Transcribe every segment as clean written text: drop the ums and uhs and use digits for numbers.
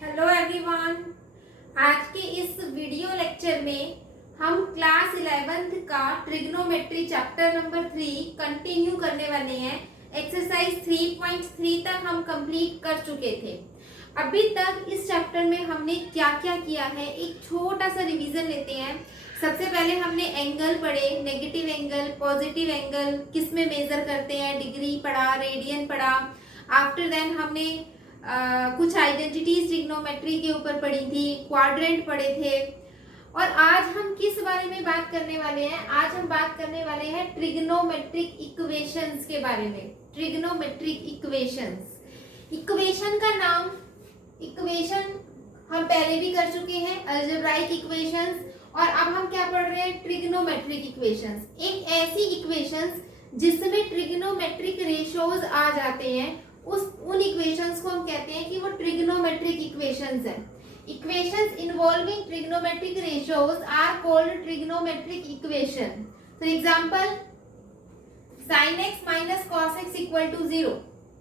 Hello everyone. आज के इस वीडियो लेक्चर में हम क्लास 11th का ट्रिग्नोमेट्री चैप्टर नंबर 3 कंटिन्यू करने वाले हैं। एक्सरसाइज 3.3 तक हम कंप्लीट कर चुके थे। अभी तक इस चैप्टर में हमने क्या क्या किया है, एक छोटा सा रिवीजन लेते हैं। सबसे पहले हमने एंगल पढ़े, नेगेटिव एंगल, पॉजिटिव एंगल किस में मेजर करते हैं, डिग्री पढ़ा, रेडियन पढ़ा। आफ्टर देन हमने कुछ आइडेंटिटीज ट्रिग्नोमेट्री के ऊपर पढ़ी थी, क्वाड्रेंट पढ़े थे। और आज हम किस बारे में बात करने वाले हैं? आज हम बात करने वाले हैं ट्रिग्नोमेट्रिक इक्वेशंस के बारे में। ट्रिग्नोमेट्रिक इक्वेशंस, इक्वेशन का नाम, इक्वेशन हम पहले भी कर चुके हैं, अलजेब्राइक इक्वेशंस। और अब हम क्या पढ़ रहे हैं? Trigonometric equations. एक ऐसी इक्वेशंस जिसमें ट्रिग्नोमेट्रिक रेशियोज आ जाते हैं, उन इक्वेशंस को हम कहते हैं कि वो ट्रिग्नोमेट्रिक इक्वेशंस है। Equations involving trigonometric ratios are called trigonometric equation. For example, sin x minus cos x equal to 0,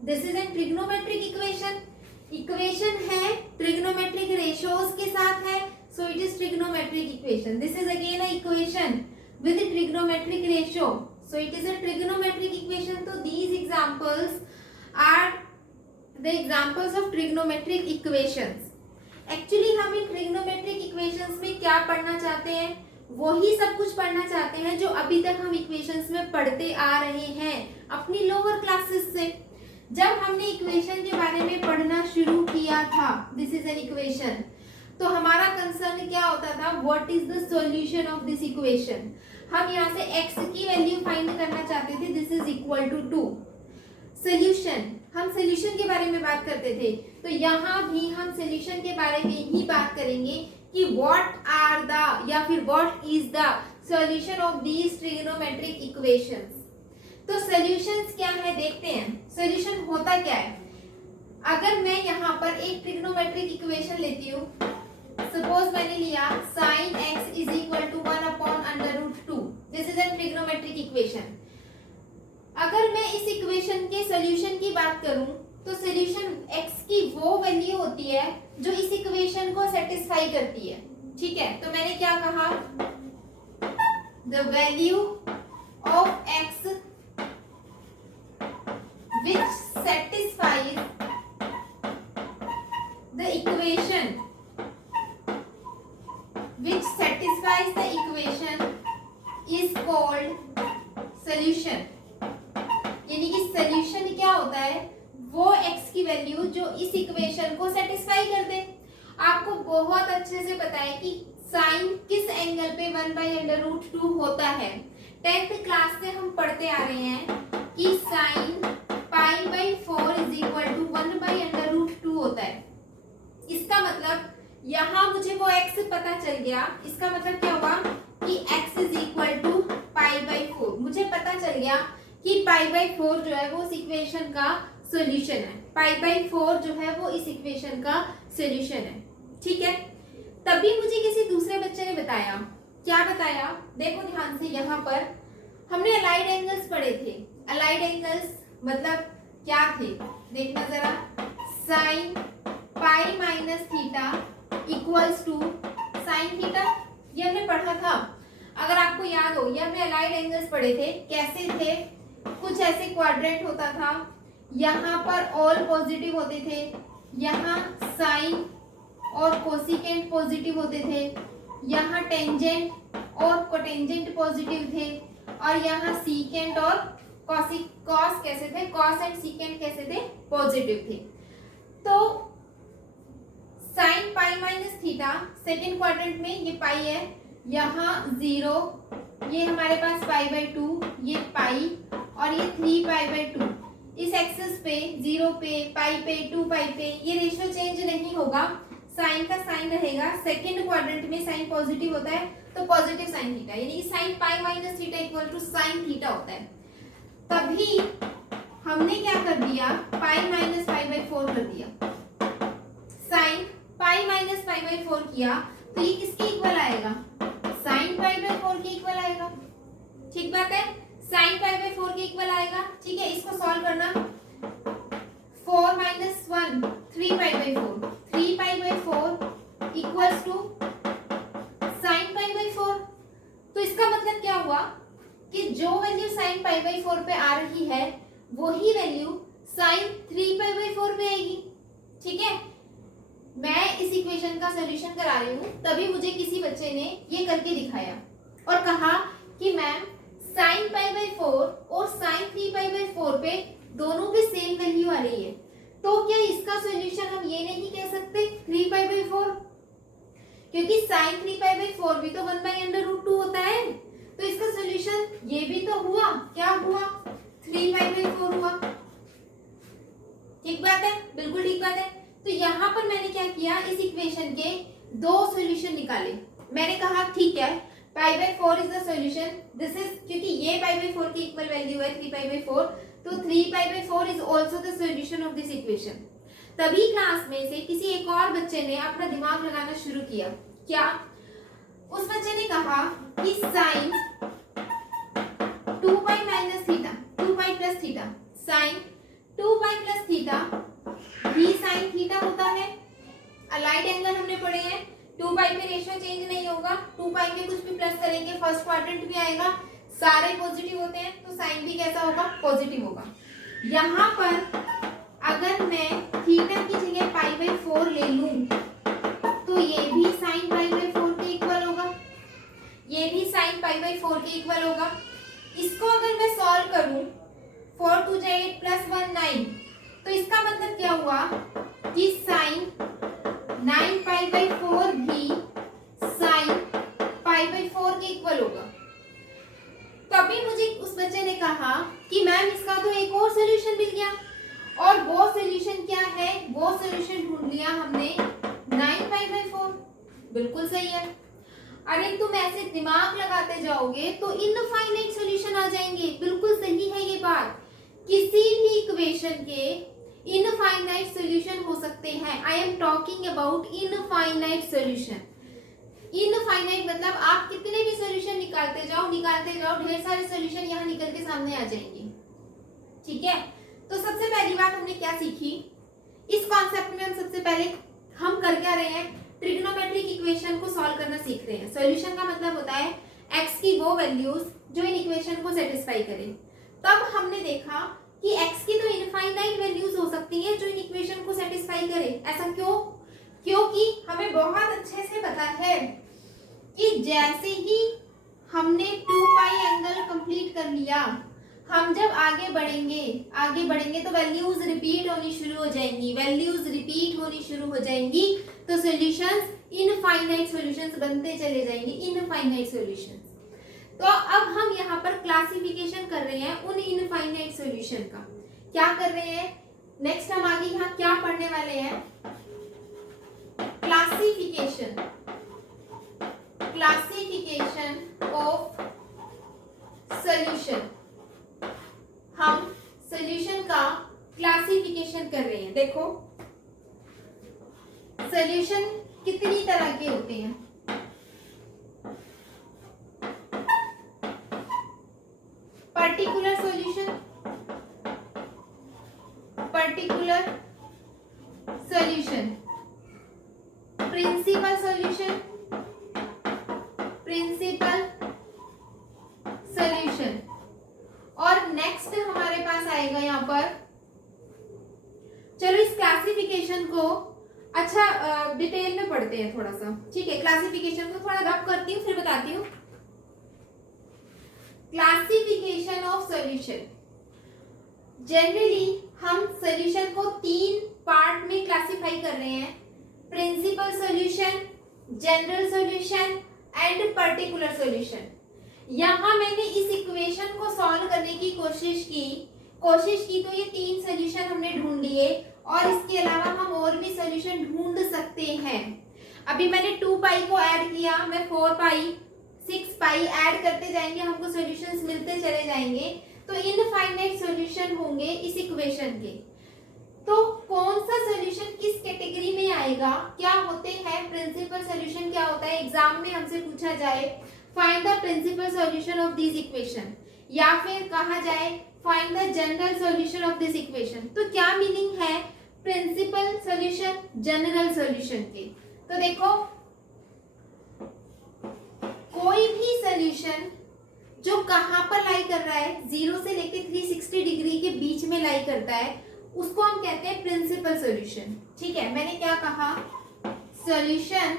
this is an trigonometric equation. Equation है, ट्रिग्नोमेट्रिक रेशियोज के साथ है, so it is trigonometric equation. This is again a equation with trigonometric ratio, so it is a trigonometric equation. तो these examples are the examples of trigonometric equations. Actually हम इन trigonometric equations में क्या पढ़ना चाहते हैं? वही सब कुछ पढ़ना चाहते हैं जो अभी तक हम equations में पढ़ते आ रहे हैं अपनी लोअर क्लासेस से। जब हमने इक्वेशन के बारे में पढ़ना शुरू किया था, दिस इज एन इक्वेशन, तो हमारा कंसर्न क्या होता था? What is the solution of this equation. हम यहाँ से x की वैल्यू फाइंड करना चाहते थे, this is equal to 2। Solution, हम सोल्यूशन के बारे में बात करते थे, तो यहाँ भी हम सोल्यूशन के बारे में ही बात करेंगे कि व्हाट आर द या फिर what is the solution of these trigonometric equations. तो सॉल्यूशंस क्या है देखते हैं। सॉल्यूशन होता क्या है? अगर मैं यहाँ पर एक ट्रिग्नोमेट्रिक इक्वेशन लेती हूँ, सपोज मैंने लिया sin x is equal to 1/√2, this is an trigonometric equation. अगर मैं इस इक्वेशन के सॉल्यूशन की बात करूं, तो सॉल्यूशन x की वो वैल्यू होती है जो इस इक्वेशन को सेटिस्फाई करती है। ठीक है, तो मैंने क्या कहा? The value of x which satisfies the equation, which satisfies the equation is called solution. यानी कि सॉल्यूशन क्या होता है? वो x की वैल्यू जो इस इक्वेशन को सेटिस्फाई कर दे। आपको बहुत अच्छे से पता है कि साइन किस एंगल पे 1/√2 होता है। 10th क्लास से हम पढ़ते आ रहे हैं कि साइन π/4 इज इक्वल टू 1/√2 होता है। इसका मतलब यहाँ मुझे वो x पता चल गया। इसका मतलब क्या हुआ कि x इज इक्वल टू π/4। मुझे पता चल गया कि π/4 जो है वो इस इक्वेशन का सॉल्यूशन है। π/4 जो है वो इस इक्वेशन का सॉल्यूशन है। ठीक है, तभी मुझे किसी दूसरे बच्चे ने बताया। क्या बताया? देखो ध्यान से, यहाँ पर हमने अलाइड एंगल्स पढ़े थे। अलाइड एंगल्स मतलब क्या थे देखना जरा। Sine pi minus theta equals to sine theta, ये हमने पढ़ा था। अगर आपको याद हो, ये हमने अलाइड एंगल्स पढ़े थे। कैसे थे? कुछ ऐसे क्वाड्रेंट होता था, यहाँ पर ऑल पॉजिटिव होते थे, यहाँ साइन और कोसिकेंट पॉजिटिव होते थे, यहाँ टेंजेंट और कोटेंजेंट पॉजिटिव थे, और यहाँ सीकेंट और कॉस कैसे थे? कॉस एंड सीकेंट कैसे थे? पॉजिटिव थे। तो sign pi minus theta second quadrant में ये पाई है, यहाँ 0, ये हमारे पास π/2, ये पाई, और ये 3π/2। इस एक्सिस पे 0 पे, पाई पे, 2π पे ये रेशियो चेंज नहीं होगा। साइन का साइन रहेगा। सेकंड क्वाड्रेंट में साइन पॉजिटिव होता है, तो पॉजिटिव साइन थीटा, यानी कि sine pi minus theta equal to sine theta होता है। तभी हमने क्या कर दिया? पाई माइनस π/4 कर दिया। साइन पाई माइनस π/4 किया तो ये किसके इक्वल आएगा? साइन π/4 के इक्वल आएगा। ठीक बात है, साइन π/4 के इक्वल आएगा। ठीक है, इसको सॉल्व करना। 4 - 1 3π/4, 3π/4 इक्वेशन का सॉल्यूशन करा रही हूँ, तभी मुझे किसी बच्चे ने ये करके दिखाया और कहा कि मैम sin पाई बाई 4 और sin 3 पाई बाई 4 पे दोनों पे सेम वैल्यू आ रही है, तो क्या इसका सॉल्यूशन हम ये नहीं कह सकते 3 पाई बाई 4, क्योंकि sin 3 पाई बाई 4 भी तो 1 बाई अंडर रूट 2 होता है, तो इसका सॉल्यूशन ये भी तो हुआ, क्या हुआ 3 पाई बाई 4 हुआ। ठीक बात है, बिल्कुल ठीक बात है। तो यहाँ पर मैंने क्या किया, इस इक्वेशन के दो सॉल्यूशन निकाले। मैंने कहा ठीक है पाई by 4 is the solution, this is, क्योंकि ये पाई बाई 4 की इक्वल वैल्यू है 3 पाई बाई 4, तो 3 पाई by 4 is also the solution of this equation. तभी क्लास में से किसी एक और बच्चे ने अपना दिमाग लगाना शुरू किया। क्या? उस बच्चे ने कहा कि sine 2 pi minus theta 2 pi plus theta, sine 2 pi plus theta भी साइन थीटा होता है। अलाइड एंगल हमने पढ़े हैं, 2 पाई में रेशियो चेंज नहीं होगा, 2 पाई में कुछ भी प्लस करेंगे फर्स्ट क्वाड्रेंट भी आएगा, सारे पॉजिटिव होते हैं, तो साइन भी कैसा होगा, पॉजिटिव होगा। यहाँ पर अगर मैं थीटा की जगह पाई बाई 4 ले लूं, तो ये भी साइन पाई बाई 4 के इक्वल होगा, ये भी साइन पाई बाई 4 के इक्वल होगा। इसको अगर मैं सॉल्व करूं, 4 2 जा 8 प्लस 1 9, तो इसका मतलब क्या हुआ कि साइन 9 पाई बाई 4 भी साइन पाई बाई 4 के इक्वल होगा। तभी मुझे उस बच्चे ने कहा कि मैम इसका तो एक और सॉल्यूशन मिल गया, और वो सॉल्यूशन क्या है, वो सॉल्यूशन ढूंढ लिया हमने 9 पाई बाई 4। बिल्कुल सही है। अरे तुम ऐसे दिमाग लगाते जाओगे तो इनफाइनाइट सॉल्यूशन आ जाएंगे। बिल्कुल सही है ये बात, किसी भी इक्वेशन के इनफाइनाइट सॉल्यूशन हो सकते हैं। I am talking about infinite solution. Infinite मतलब आप कितने भी सॉल्यूशन निकालते जाओ, ढेर सारे सॉल्यूशन यहाँ निकल के सामने आ जाएंगे। ठीक है, तो सबसे पहली बात हमने क्या सीखी इस कॉन्सेप्ट में, हम सबसे पहले हम कर क्या रहे हैं, ट्रिग्नोमेट्रिक इक्वेशन को सॉल्व करना सीख रहे हैं। सॉल्यूशन का मतलब होता है x की वो वैल्यूज जो इन इक्वेशन को सेटिस्फाई करें। तब हमने देखा कि x की तो इनफाइनाइट वैल्यूज हो सकती हैं जो इन इक्वेशन को सेटिस्फाई करें। ऐसा क्यों? क्योंकि हमें बहुत अच्छे से पता है कि जैसे ही हमने 2 पाई एंगल कंप्लीट कर लिया, हम जब आगे बढ़ेंगे तो वैल्यूज रिपीट होनी शुरू हो जाएंगी, तो सॉल्यूशंस इनफाइनाइट सॉल्यूशंस बनते चले जाएंगे, इनफाइनाइट सॉल्यूशंस। तो अब हम यहाँ पर क्लासिफिकेशन कर रहे हैं उन इनफाइनाइट सॉल्यूशन का। क्या कर रहे हैं, नेक्स्ट हम आगे यहाँ क्या पढ़ने वाले हैं, क्लासिफिकेशन ऑफ सॉल्यूशन। हम सॉल्यूशन का क्लासिफिकेशन कर रहे हैं। देखो सॉल्यूशन कितनी तरह के होते हैं, पर्टिकुलर सॉल्यूशन, प्रिंसिपल सॉल्यूशन, और नेक्स्ट हमारे पास आएगा यहाँ पर, चलो इस क्लासिफिकेशन को अच्छा डिटेल में पढ़ते हैं थोड़ा सा। ठीक है, क्लासिफिकेशन को थोड़ा रफ करती हूँ फिर बताती हूँ। क्लासिफिकेशन ऑफ सॉल्यूशन, जनरली हम सॉल्यूशन को 3 पार्ट में क्लासिफाई कर रहे हैं, principal solution, general solution and particular solution. यहाँ मैंने इस इक्वेशन को सॉल्व करने की कोशिश की तो ये 3 सॉल्यूशन हमने ढूंढ लिए, और इसके अलावा हम और भी सॉल्यूशन ढूंढ सकते हैं। अभी मैंने 2 पाई को ऐड किया, मैं 4 पाई 6 पाई ऐड करते जाएंगे, हमको सॉल्यूशंस मिलते चले जाएंगे, तो इनफाइनाइट सॉल्यूशन होंगे इस इक्वेशन के। तो कौन सा सॉल्यूशन किस कैटेगरी में आएगा, क्या होते हैं, प्रिंसिपल सॉल्यूशन क्या होता है, एग्जाम में हमसे पूछा जाए find the principal solution of this equation, या फिर कहा जाए find the general solution of this equation, तो क्या मीनिंग है प्रिंसिपल सॉल्यूशन, जनरल सॉल्यूशन के। तो देखो कोई भी सॉल्यूशन जो कहां पर लाई कर रहा है, 0 से लेके 360 डिग्री के बीच में लाई करता है, उसको हम कहते हैं प्रिंसिपल सॉल्यूशन। ठीक है, मैंने क्या कहा, solution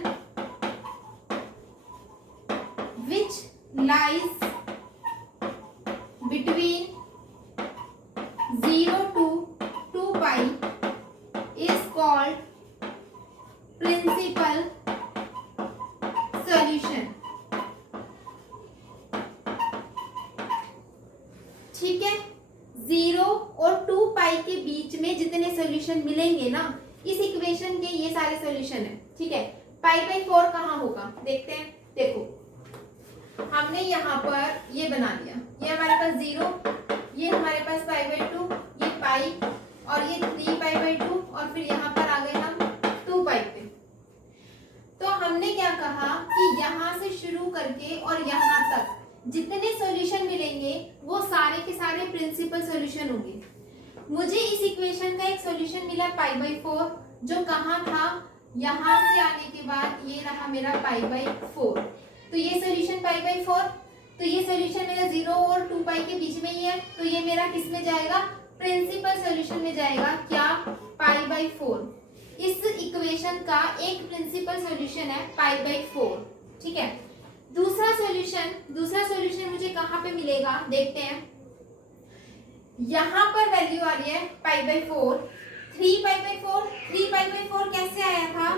which lies between 0 to 2 pi is called principal solution. ठीक है, 0 और 2 पाई के बीच में जितने सॉल्यूशन मिलेंगे ना इस इक्वेशन के, ये सारे सॉल्यूशन है। ठीक है, पाई बाई 4 कहाँ होगा देखते हैं। देखो हमने यहाँ पर ये बना लिया, ये हमारे पास 0, ये हमारे पास पाई बाई 2, ये पाई और ये 3 पाई बाई 2 और फिर यहाँ पर आ गए हम 2 पाई पे। तो हमने क्या कहा कि यहाँ से शुरू करके और यहाँ तक जितने सॉल्यूशन मिलेंगे वो सारे के सारे प्रिंसिपल सॉल्यूशन होंगे। मुझे इस इक्वेशन का एक सॉल्यूशन मिला पाई बाई 4, जो कहाँ था, यहाँ से आने के बाद ये रहा मेरा पाई बाई 4। तो ये सॉल्यूशन पाई बाई 4, तो ये सॉल्यूशन मेरा 0 और 2 पाई के बीच में ही है, तो ये मेरा किस में जाएगा, प्रिंसिपल सॉल्यूशन में जाएगा। क्या, पाई बाई 4। इस इक्वेशन का एक प्रिंसिपल सॉल्यूशन है पाई बाई 4। ठीक है, दूसरा सॉल्यूशन मुझे कहाँ पे मिलेगा देखते हैं। यहाँ पर वैल्यू आ रही है पाई by 4, 3 pi by 4। 3 pi by 4 कैसे आया था,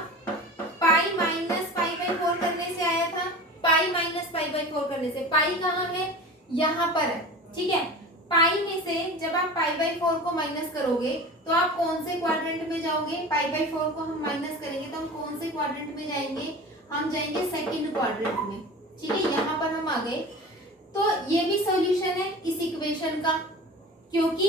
पाई माइनस पाई बाई 4 करने से आया था, पाई माइनस पाई बाई 4 करने से। पाई कहाँ है, यहाँ पर है। ठीक है, पाई में से जब आप पाई बाई 4 को माइनस करोगे तो आप कौन से क्वाड्रेंट में जाओगे, पाई बाई 4 को हम माइनस करेंगे तो हम कौन से क्वाड्रेंट में जाएंगे, हम जाएंगे सेकंड क्वाड्रेंट में। ठीक है, यहाँ पर हम आ गए। तो ये भी सॉल्यूशन है इस इक्वेशन का, क्योंकि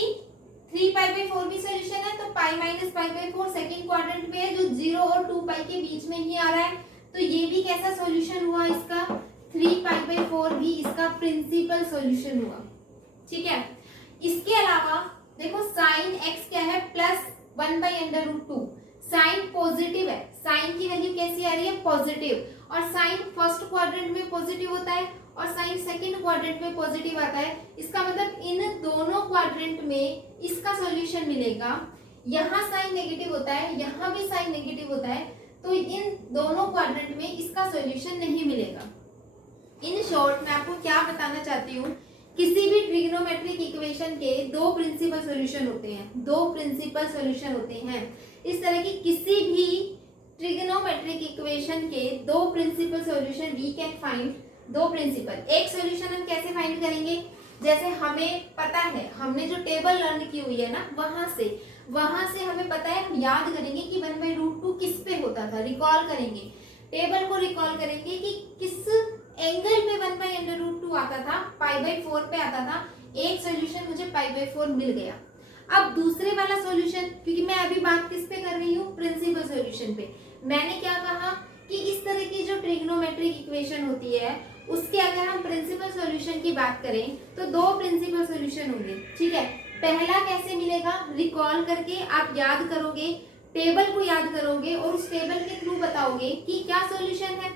3 पाई बाई 4 भी सॉल्यूशन है, तो पाई minus pi by 4 second quadrant में है जो 0 और 2 पाई के बीच में ही आ रहा है। तो ये भी कैसा सॉल्यूशन हुआ इसका, 3 पाई बाई 4 भी इसका प्रिंसिपल सॉल्यूशन हुआ। ठीक है, इसके अलावा देखो साइन x क्या है, plus 1 by under root 2। Sine positive है, साइन की वैल्यू कैसी आ रही है, पॉजिटिव, और साइन फर्स्ट क्वाड्रेंट में पॉजिटिव होता है और साइन सेकंड क्वाड्रेंट में पॉजिटिव आता है। इसका मतलब इन दोनों क्वाड्रेंट में इसका सॉल्यूशन मिलेगा। यहाँ साइन नेगेटिव होता है, यहाँ भी साइन नेगेटिव होता है, तो इन दोनों क्वाड्रेंट में इसका सॉल्यूशन नहीं मिलेगा। इन शॉर्ट मैं आपको क्या बताना चाहती हूँ, किसी भी ट्रिग्नोमेट्रिक इक्वेशन के दो प्रिंसिपल सॉल्यूशन होते हैं, दो प्रिंसिपल सॉल्यूशन होते हैं। इस तरह की किसी भी ट्रिग्नोमेट्रिक इक्वेशन के दो principal solution we can find. दो प्रिंसिपल, एक सॉल्यूशन हम कैसे फाइंड करेंगे, जैसे हमें पता है, हमने जो टेबल लर्न की हुई है ना, वहां से हमें पता है, हम याद करेंगे कि 1 बाई रूट 2 किस पे होता था, रिकॉल करेंगे, टेबल को रिकॉल करेंगे कि किस एंगल पे 1 बाई अंडर रूट 2 आता था, पाई बाई 4 पे आता था। एक सॉल्यूशन मुझे पाई बाई 4 मिल गया। अब दूसरे वाला सॉल्यूशन, क्योंकि मैं अभी बात किस पे कर रही हूँ, प्रिंसिपल सॉल्यूशन पे। मैंने क्या कहा कि इस तरह की जो ट्रिग्नोमेट्रिक इक्वेशन होती है उसके अगर हम प्रिंसिपल सॉल्यूशन की बात करें तो दो प्रिंसिपल सॉल्यूशन होंगे। ठीक है, पहला कैसे मिलेगा, रिकॉल करके आप याद करोगे, टेबल को याद करोगे और उस टेबल के थ्रू बताओगे कि क्या सॉल्यूशन है।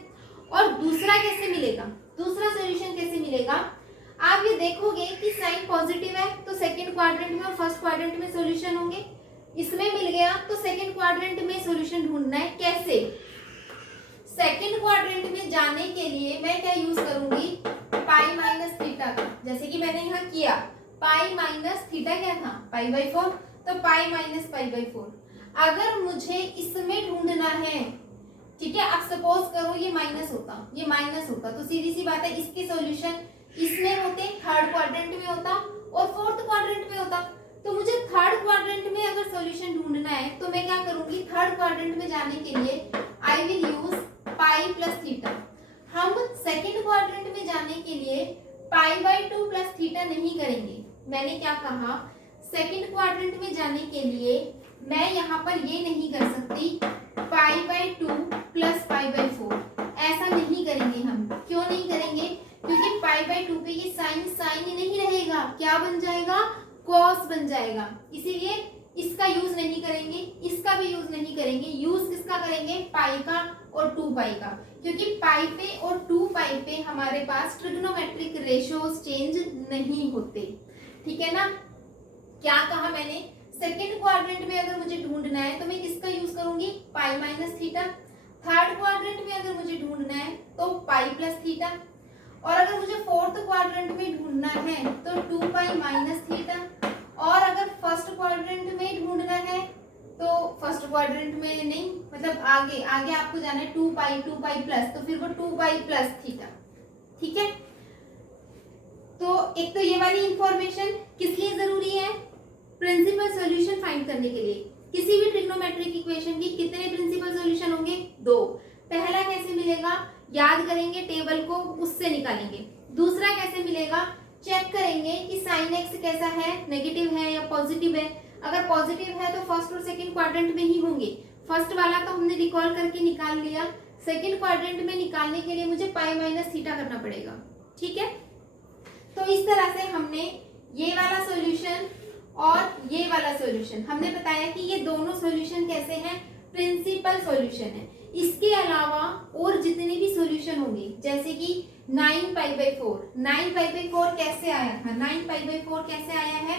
और दूसरा कैसे मिलेगा, दूसरा सॉल्यूशन कैसे मिलेगा, आप ये देखोगे कि साइन पॉजिटिव है तो सेकंड क्वाड्रेंट में और फर्स्ट क्वाड्रेंट में सॉल्यूशन होंगे। इसमें मिल गया तो सेकंड क्वाड्रेंट में सॉल्यूशन ढूंढना है। कैसे, सेकंड क्वाड्रेंट में जाने के लिए मैं क्या यूज करूंगी, पाई माइनस थीटा का, जैसे कि मैंने यहाँ किया, पाई माइनस थीटा क्या था, पाई बाई 4, तो पाई माइनस पाई बाई 4। अगर मुझे इसमें ढूंढना है, ठीक है, अब सपोज करो ये माइनस होता, ये माइनस होता, तो सीधी सी बात है इसके सॉल्यूशन इसमें होते, थर्ड क्वाड्रेंट में होता और फोर्थ क्वाड्रेंट में होता। तो मुझे थर्ड क्वाड्रेंट में अगर सॉल्यूशन ढूंढना है तो मैं क्या करूंगी, थर्ड क्वाड्रेंट में जाने के लिए I will use pi plus theta. हम सेकंड क्वाड्रेंट में जाने के लिए पाई बाई 2 प्लस थीटा नहीं करेंगे। मैंने क्या कहा, सेकंड क्वाड्रेंट में जाने के लिए मैं यहाँ पर ये नहीं कर सकती पाई बाई 2 प्लस पाई बाई 4, ऐसा नहीं करेंगे हम। क्यों नहीं करेंगे, क्योंकि पाई बाई 2 पे ये साइन साइन ही नहीं रहेगा, क्या बन जाएगा, कॉस बन जाएगा। इसीलिए इसका यूज नहीं करेंगे, इसका भी यूज नहीं करेंगे। यूज किसका करेंगे, पाई का और 2 पाई का, क्योंकि पाई पे और 2 पाई पे हमारे पास ट्रिग्नोमेट्रिक रेशियोज चेंज नहीं होते। ठीक है ना, क्या कहा मैंने, सेकंड क्वाड्रेंट में अगर मुझे ढूंढना है तो मैं किसका यूज करूंगी, पाई माइनस थीटा। थर्ड क्वाड्रेंट में अगर मुझे ढूंढना है तो पाई प्लस थीटा, और अगर मुझे फोर्थ क्वाड्रेंट में ढूंढना है तो 2 पाई माइनस थीटा, और अगर फर्स्ट क्वाड्रेंट में ढूंढना है तो फर्स्ट क्वाड्रेंट में नहीं, मतलब आगे आगे आपको जाना है 2 पाई प्लस, तो फिर वो 2 पाई प्लस थीटा। ठीक है, तो एक तो ये वाली इंफॉर्मेशन किस लिए जरूरी है, प्रिंसिपल सॉल्यूशन फाइंड करने के लिए। किसी भी ट्रिग्नोमेट्रिक इक्वेशन की कितने प्रिंसिपल सॉल्यूशन होंगे, 2। पहला कैसे मिलेगा, याद करेंगे टेबल को, उससे निकालेंगे। दूसरा कैसे मिलेगा, चेक करेंगे कि साइन एक्स कैसा है, नेगेटिव है या पॉजिटिव है। अगर पॉजिटिव है तो फर्स्ट और सेकंड क्वाड्रेंट में ही होंगे। फर्स्ट वाला तो हमने रिकॉल करके निकाल लिया, सेकंड क्वाड्रेंट में निकालने के लिए मुझे पाई माइनस थीटा करना पड़ेगा। ठीक है, तो इस तरह से हमने ये वाला सॉल्यूशन और ये वाला सॉल्यूशन, हमने बताया कि ये दोनों सॉल्यूशन कैसे हैं, प्रिंसिपल सॉल्यूशन है। इसके अलावा और जितने भी सॉल्यूशन होंगे, जैसे कि 9 पाई बाई 4 कैसे आया था, 9 पाई बाई 4 कैसे आया है,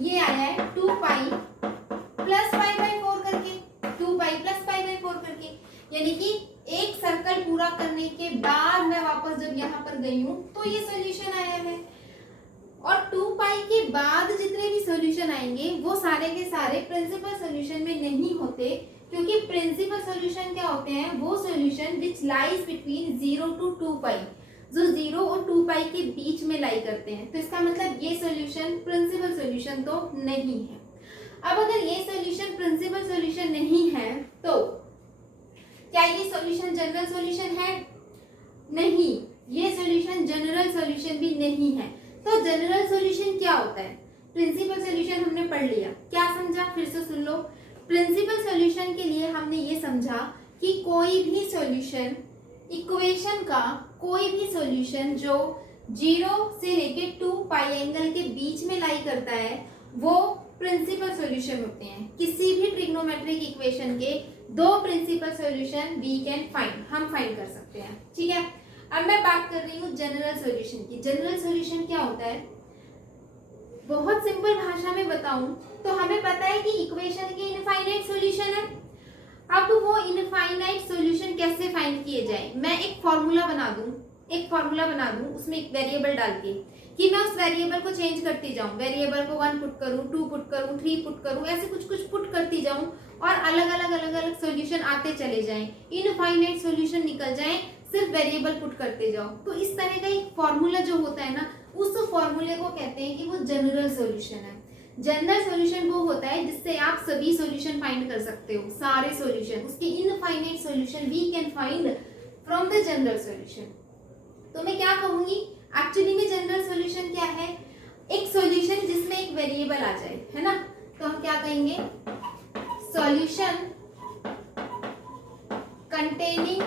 ये आया है 2 पाई प्लस पाई बाई 4 करके, 2 पाई प्लस पाई बाई 4 करके, यानी कि एक सर्कल पूरा करने के बाद मैं वापस जब यहाँ पर गई हूँ तो ये सॉल्यूशन आया है। और 2 पाई के बाद जितने भी सॉल्यूशन आएंगे वो सारे के सारे प्रिंसिपल सॉल्यूशन में नहीं होते, क्योंकि प्रिंसिपल सॉल्यूशन क्या होते हैं, वो solution which lies between 0 to 2 पाई, जो 0 और 2 पाई के बीच में लाई करते हैं। तो इसका मतलब ये सॉल्यूशन प्रिंसिपल सॉल्यूशन तो नहीं है। अब अगर ये सॉल्यूशन प्रिंसिपल सॉल्यूशन नहीं है तो क्या ये सॉल्यूशन जनरल सॉल्यूशन है, नहीं, ये सॉल्यूशन जनरल सॉल्यूशन भी नहीं है। तो जनरल सॉल्यूशन क्या होता है, प्रिंसिपल सॉल्यूशन हमने पढ़ लिया, क्या समझा, फिर से सुन लो। प्रिंसिपल सॉल्यूशन के लिए हमने ये समझा कि कोई भी सॉल्यूशन, इक्वेशन का कोई भी सॉल्यूशन जो 0 से लेके 2 पाई एंगल के बीच में लाई करता है वो प्रिंसिपल सॉल्यूशन होते हैं। किसी भी ट्रिग्नोमेट्रिक इक्वेशन के 2 principal solution we can find, हम फाइंड कर सकते हैं। ठीक है, अब मैं बात कर रही हूँ जनरल सॉल्यूशन की। जनरल सॉल्यूशन क्या होता है, बहुत सिंपल भाषा में बताऊं तो हमें पता है कि इक्वेशन के इनफाइनाइट सॉल्यूशन है। अब वो इनफाइनाइट सॉल्यूशन कैसे फाइंड किए जाए, मैं एक फॉर्मूला बना दूं, उसमें एक वेरिएबल डाल के कि मैं उस वेरिएबल को चेंज करती जाऊं, वेरिएबल को 1 पुट करूं, 2 पुट करूं, 3 पुट करूं, ऐसे कुछ पुट करती जाऊं और अलग अलग सॉल्यूशन आते चले जाएं, इनफाइनाइट सॉल्यूशन निकल जाएं, सिर्फ वेरिएबल पुट करते जाओ। तो इस तरह का एक फॉर्मूला जो होता है ना, उस फॉर्मूले को कहते हैं कि वो जनरल सॉल्यूशन है। जनरल सॉल्यूशन वो होता है जिससे आप सभी सॉल्यूशन फाइंड कर सकते हो, सारे सॉल्यूशन, उसके infinite solution we can find from the general solution. तो मैं क्या कहूंगी, एक्चुअली में जनरल सॉल्यूशन क्या है, एक सॉल्यूशन जिसमें एक वेरिएबल आ जाए, है ना, तो हम क्या कहेंगे, solution containing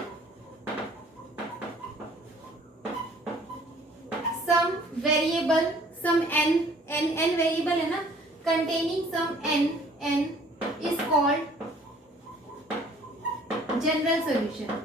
some variable, some n variable है ना, containing some n is called general solution.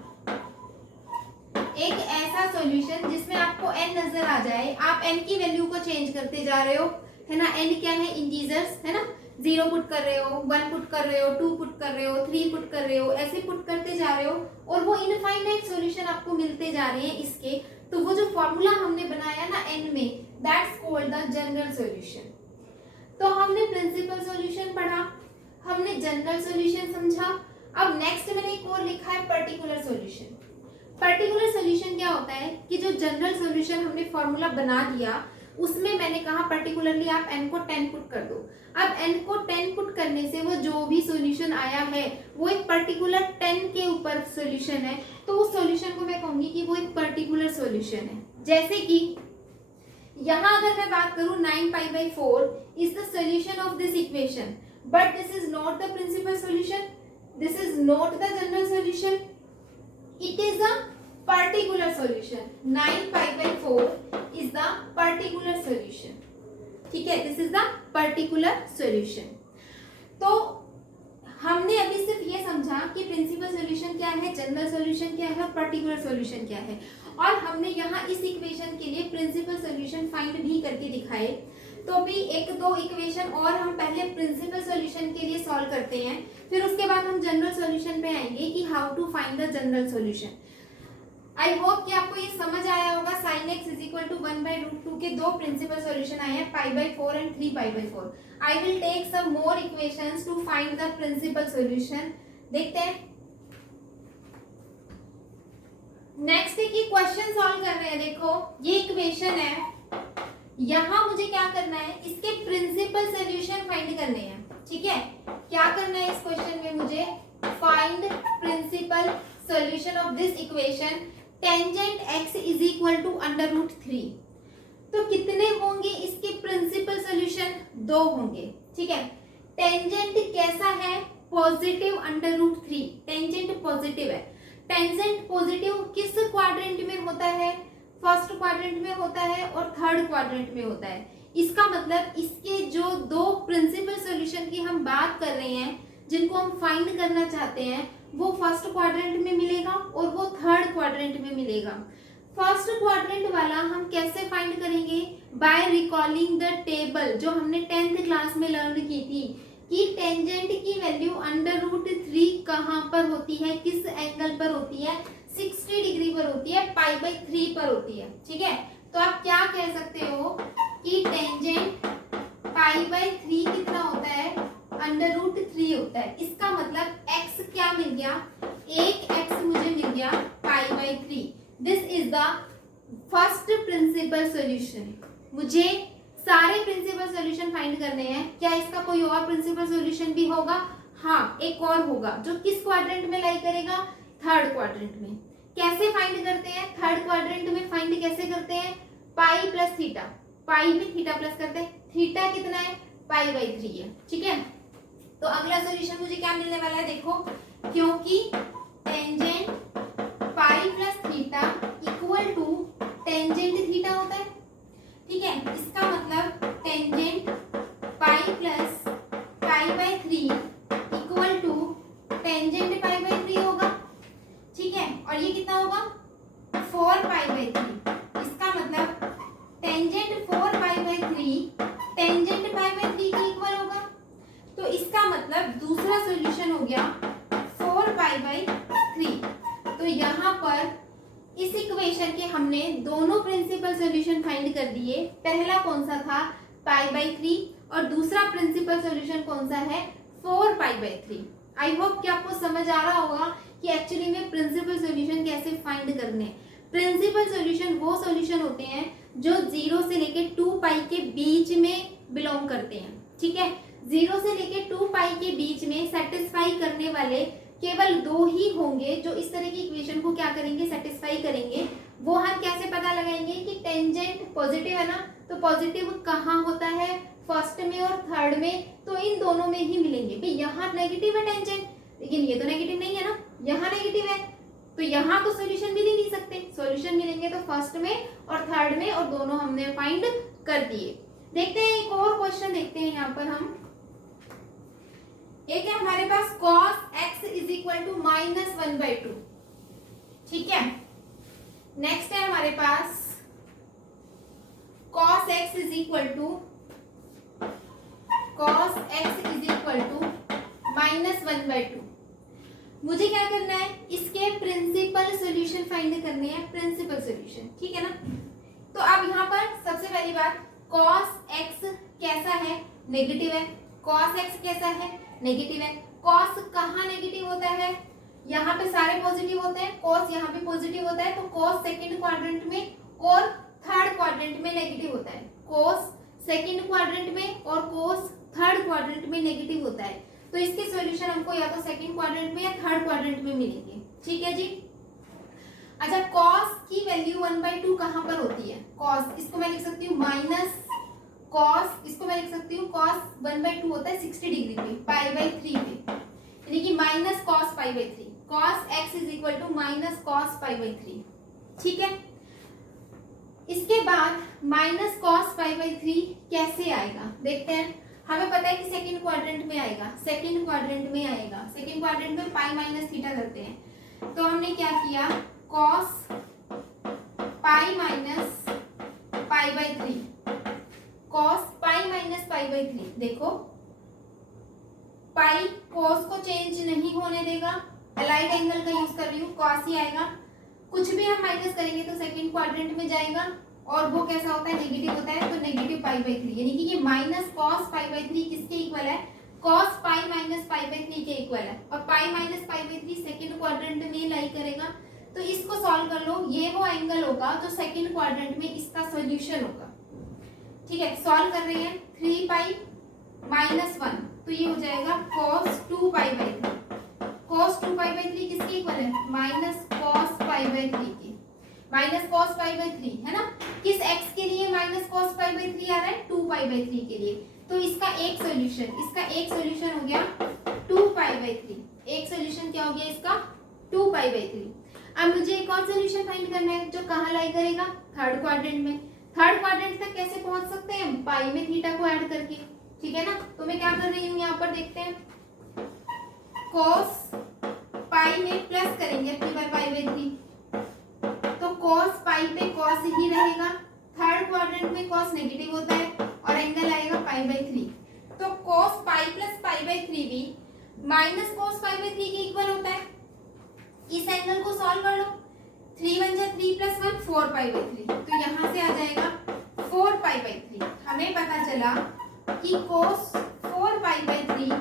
एक ऐसा सॉल्यूशन जिसमें आपको n नजर आ जाए, आप n की वैल्यू को चेंज करते जा रहे हो, है ना, n क्या है, इंटीजर्स, है ना, 0 पुट कर रहे हो, 1 पुट कर रहे हो, 2 पुट कर रहे हो, 3 पुट कर रहे हो, ऐसे पुट करते जा रहे हो और वो इनफाइनाइट सॉल्यूशन आपको मिलते जा रहे हैं इसके। तो वो जो फॉर्मूला हमने बनाया ना n में, that's called the general solution. तो हमने प्रिंसिपल सॉल्यूशन पढ़ा, हमने जनरल सॉल्यूशन समझा। अब नेक्स्ट मैंने एक और लिखा है पर्टिकुलर सॉल्यूशन। पर्टिकुलर सॉल्यूशन क्या होता है कि जो जनरल सॉल्यूशन हमने फॉर्मूला बना दिया उसमें मैंने कहा पर्टिकुलरली आप n को 10 पुट कर दो। अब n को 10 पुट करने से वो जो भी सॉल्यूशन आया है वो एक पर्टिकुलर 10 के ऊपर सॉल्यूशन है, तो उस सॉल्यूशन को मैं कहूंगी कि वो एक पर्टिकुलर सॉल्यूशन है। जैसे कि यहाँ अगर मैं बात करूँ 9 pi by 4 is the solution of this equation, but this is not the principal solution, this is not the general solution, it is a particular solution. 9 pi by 4 is the particular solution. ठीक है, this is the particular solution. तो हमने अभी सिर्फ ये समझा कि principal solution क्या है, जनरल सॉल्यूशन क्या है और पर्टिकुलर सॉल्यूशन क्या है, और हमने यहाँ इस इक्वेशन के लिए प्रिंसिपल सॉल्यूशन फाइंड भी करके दिखाए। तो भी एक दो इक्वेशन और हम पहले प्रिंसिपल सॉल्यूशन के लिए सॉल्व करते हैं, फिर उसके बाद हम जनरल सॉल्यूशन पे आएंगे कि how to find the general solution. I hope कि आपको ये समझ आया होगा। sin x is equal to 1/√2 के दो प्रिंसिपल सॉल्यूशन आए हैं, π/4 and 3π/4। I will take some more equations to find the principal solution. देखते हैं नेक्स्ट की क्वेश्चन सॉल्व कर रहे हैं। देखो ये इक्वेशन है, यहाँ मुझे क्या करना है, इसके प्रिंसिपल सॉल्यूशन फाइंड करने हैं। ठीक है, क्या करना है इस क्वेश्चन में मुझे, find principal solution of this equation tangent x is equal to √3। तो कितने होंगे इसके प्रिंसिपल सॉल्यूशन, दो होंगे। ठीक है, टेंजेंट कैसा है, पॉजिटिव √3, टेंजेंट पॉजिटिव है। टेंजेंट पॉजिटिव किस क्वाड्रेंट में होता है, फर्स्ट क्वाड्रेंट में होता है और थर्ड क्वाड्रेंट में होता है। इसका मतलब इसके जो दो प्रिंसिपल सॉल्यूशन की हम बात कर रहे हैं, जिनको हम फाइंड करना चाहते हैं, वो फर्स्ट क्वाड्रेंट में मिलेगा और वो थर्ड क्वाड्रेंट में मिलेगा। फर्स्ट क्वाड्रेंट वाला हम कैसे फाइंड करेंगे, बाय रिकॉलिंग द टेबल जो हमने 10th क्लास में लर्न की थी कि टेंजेंट की वैल्यू √3 कहाँ पर होती है, किस एंगल पर होती है, 60 डिग्री पर होती है, π/3 पर होती है। ठीक है, तो आप क्या कह सकते हो कि टेंजेंट π/3 कितना होता है, √3 होता है। इसका मतलब x क्या मिल गया, एक x मुझे मिल गया π/3। This is the first principal solution. मुझे सारे प्रिंसिपल सॉल्यूशन फाइंड करने हैं। क्या इसका कोई और प्रिंसिपल सॉल्यूशन भी होगा, हाँ एक और होगा, जो किस क्वाड्रेंट में लाई करेगा, थर्ड क्वाड्रेंट में। कैसे फाइंड करते हैं, थर्ड क्वाड्रेंट में फाइंड कैसे करते हैं, पाई प्लस थीटा, पाई में थीटा प्लस करते हैं, थीटा कितना है, π/3 है। ठीक है, तो अगला सॉल्यूशन मुझे क्या मिलने वाला है, देखो क्योंकि tangent pi plus theta equal to tangent theta होता है। ठीक है, इसका मतलब tangent pi plus π/3 equal to tangent π/3 होगा। ठीक है, और ये कितना होगा, 4π/3। इसका मतलब टेंजेंट 4π/3 टेंजेंट π/3 के इक्वल होगा। तो इसका मतलब दूसरा सॉल्यूशन हो गया 4π/3। तो यहाँ पर इस इक्वेशन के हमने दोनों प्रिंसिपल सॉल्यूशन फाइंड कर दिए। पहला कौन सा था, π/3, और दूसरा प्रिंसिपल सॉल्यूशन कौन सा है, 4π/3। आई होप कि आपको समझ आ रहा होगा कि एक्चुअली में प्रिंसिपल सॉल्यूशन कैसे फाइंड करने हैं। प्रिंसिपल सॉल्यूशन वो सॉल्यूशन होते हैं जो 0 से लेके 2π के बीच में बिलोंग करते हैं। ठीक है, 0 से लेके 2π के बीच में सेटिस्फाई करने वाले केवल दो ही होंगे जो इस तरह की इक्वेशन को क्या करेंगे, सेटिस्फाई करेंगे। वो हम कैसे पता लगाएंगे कि टेंजेंट पॉजिटिव है ना, तो पॉजिटिव कहाँ होता है, फर्स्ट में और थर्ड में, तो इन दोनों में ही मिलेंगे। भाई यहाँ नेगेटिव है टेंजेंट, लेकिन ये तो नेगेटिव नहीं है ना, यहाँ नेगेटिव है, तो यहाँ तो सॉल्यूशन मिल ही नहीं सकते। सॉल्यूशन मिलेंगे तो फर्स्ट में और थर्ड में, और दोनों हमने फाइंड कर दिए। देखते हैं एक और क्वेश्चन देखते हैं यहाँ पर हम। एक है हमारे पास cos x is equal to -1/2। ठीक है, नेक्स्ट है हमारे पास cos x is equal to -1/2। मुझे क्या करना है, इसके प्रिंसिपल सॉल्यूशन फाइंड करने हैं, प्रिंसिपल सॉल्यूशन। ठीक है ना, तो अब यहाँ पर सबसे पहली बात, cos x कैसा है, नेगेटिव है। cos x कैसा है, नेगेटिव है। cos कहाँ नेगेटिव होता है, यहाँ पे सारे पॉजिटिव होते हैं, cos यहाँ पे पॉजिटिव होता है, तो cos सेकंड क्वाड्रेंट में और थर्ड क्वाड्रेंट में नेगेटिव होता है। cos सेकंड क्वाड्रेंट में और cos थर्ड क्वाड्रेंट में नेगेटिव होता है। तो इसके सॉल्यूशन हमको या तो सेकंड क्वाड्रेंट में या थर्ड क्वाड्रेंट में मिलेंगे। ठीक है जी। अच्छा, cos की वैल्यू 1/2 कहाँ पर होती है, cos इसको मैं लिख सकती हूँ माइनस cos, इसको मैं लिख सकती हूँ cos 1/2 होता है 60 डिग्री पे, π/3 पे, यानी कि minus cos π/3। cos x is equal to minus cos π/3। ठीक है, इसके बाद माइनस cos π/3 कैसे आएगा, देखते हैं। हमें पता है कि सेकंड क्वाड्रेंट में आएगा, सेकंड क्वाड्रेंट में आएगा, सेकंड क्वाड्रेंट में पाई माइनस थीटा करते हैं। तो हमने क्या किया, cos pi minus π/3, cos π pi minus pi by 3, देखो पाई कॉस को चेंज नहीं होने देगा, अलाइड एंगल का यूज कर रही हूँ, कॉस ही आएगा। कुछ भी हम माइनस करेंगे तो सेकंड क्वाड्रेंट में जाएगा और वो कैसा होता है, नेगेटिव होता है, तो नेगेटिव पाई बाई 3, यानी कि ये माइनस कॉस पाई बाई 3 किसके इक्वल है, cos pi minus pi by 3 के इक्वल है। और पाई minus pi by 3 second quadrant में लाई करेगा, तो इसको सॉल्व कर लो, ये वो एंगल होगा जो सेकंड क्वाड्रेंट में इसका सॉल्यूशन होगा। ठीक है, सॉल्व कर रहे हैं, 3 पाई माइनस 1, तो ये हो जाएगा cos 2 pi by 3। cos 2 pi by 3 किसके इक्वल है, माइनस cos पाई बाई 3 की, माइनस cos पाई बाई 3 है ना। किस x के लिए माइनस cos पाई बाई 3 आ रहा है, 2 पाई बाई 3 के लिए, तो इसका एक सॉल्यूशन हो गया 2 पाई बाई 3। एक सॉल्यूशन क्या हो गया इसका, 2 पाई बाई 3। अब मुझे एक और सॉल्यूशन फाइंड करना है जो कहाँ लाई करेगा, थर्ड क्वाड्रेंट में। थर्ड क्वाड्रेंट तक कैसे पहुंच सकते हैं, पाई में थीटा को ऐड करके, ठीक है ना। तो मैं क्या कर रही हूँ यहाँ पर, देखते हैं, cos पाई में प्लस करेंगे अपनी बार पाई बाई 3, तो cos पाई पे cos ही रहेगा। थर्ड क्वाड्रेंट में cos नेगेटिव होता है और एंगल आएगा पाई बाई 3, तो cos pi plus pi by 3 भी माइनस cos पाई बाई 3 के इक्वल होता है। इस एंगल को सॉल्व कर लो, 3 1 जा 3 प्लस 1 4 पाई बाई 3, तो यहाँ से आ जाएगा 4 पाई बाई 3। हमें पता चला कि cos 4 pi by 3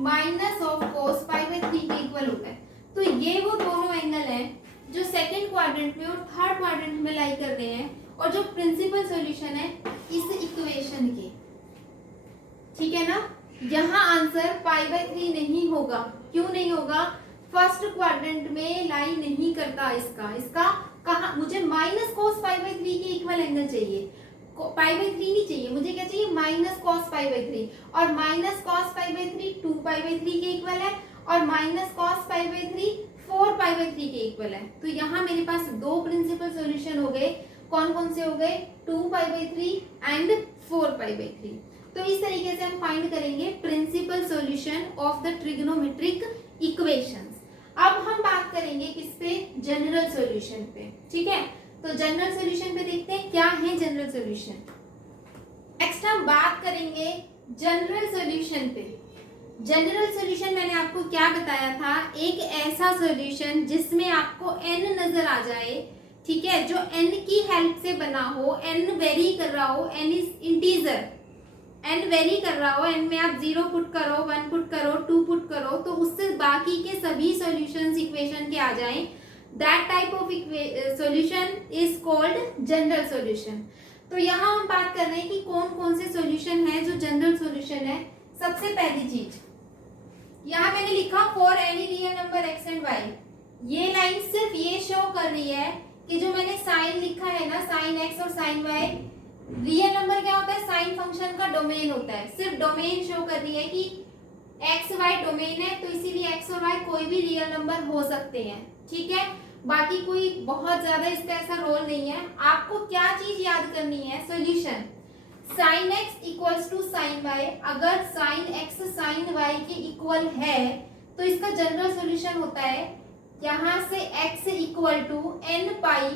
minus of cos pi by 3 के इक्वल होता है। तो ये वो दोनों एंगल हैं जो सेकंड क्वाड्रेंट में और थर्ड क्वाड्रेंट में लाई कर रहे हैं और जो प्रिंसिपल सॉल्यूशन है इस इक्वेशन के, ठीक है ना। यहाँ आंसर पाई बाई 3 नहीं होगा, क्यों नहीं होगा, फर्स्ट क्वाड्रेंट में लाई नहीं करता इसका कहा, मुझे माइनस cos पाई बाई 3 के इक्वल एंगल चाहिए, पाई बाई 3 नहीं चाहिए, मुझे क्या चाहिए, माइनस cos पाई बाई 3, और minus cos pi by 3 2 pi by 3 के इक्वल है और minus cos pi by 3 4 pi by 3 के इक्वल है। तो यहाँ मेरे पास दो प्रिंसिपल सॉल्यूशन हो गए, कौन कौन से हो गए, 2 pi by 3 and 4 pi by 3। तो इस तरीके से हम फाइंड करेंगे principal solution of the trigonometric equations. अब हम बात करेंगे किस पे, जनरल सॉल्यूशन पे, ठीक है। तो जनरल सॉल्यूशन पे देखते हैं क्या है जनरल सॉल्यूशन। नेक्स्ट हम बात करेंगे जनरल सॉल्यूशन पे। जनरल सॉल्यूशन मैंने आपको क्या बताया था, एक ऐसा सॉल्यूशन जिसमें आपको n नजर आ जाए, ठीक है, जो n की हेल्प से बना हो, n वेरी कर रहा हो, n is integer, n very कर रहा हो, n में आप 0 पुट करो, 1 पुट करो, 2 पुट करो, तो उससे बाकी के सभी सॉल्यूशंस इक्वेशन के आ जाएं। That type of solution is called general solution. तो यहाँ हम बात कर रहे हैं कि कौन कौन से सॉल्यूशन है जो जनरल सॉल्यूशन है। सबसे पहली चीज यहाँ मैंने लिखा for any real number x and y, ये लाइन सिर्फ ये शो कर रही है कि जो मैंने साइन लिखा है ना, साइन x और साइन y, रियल नंबर क्या होता है, साइन फंक्शन का डोमेन होता है, सिर्फ डोमेन शो कर रही है कि x y डोमेन है, तो इसीलिए x और y कोई भी रियल नंबर हो सकते हैं, ठीक है। बाकी कोई बहुत ज्यादा इसका ऐसा रोल नहीं है। आपको क्या चीज याद करनी है, solution sine x equals to sine y, अगर साइन x साइन y के इक्वल है तो इसका जनरल सॉल्यूशन होता है यहाँ से x equal to n pi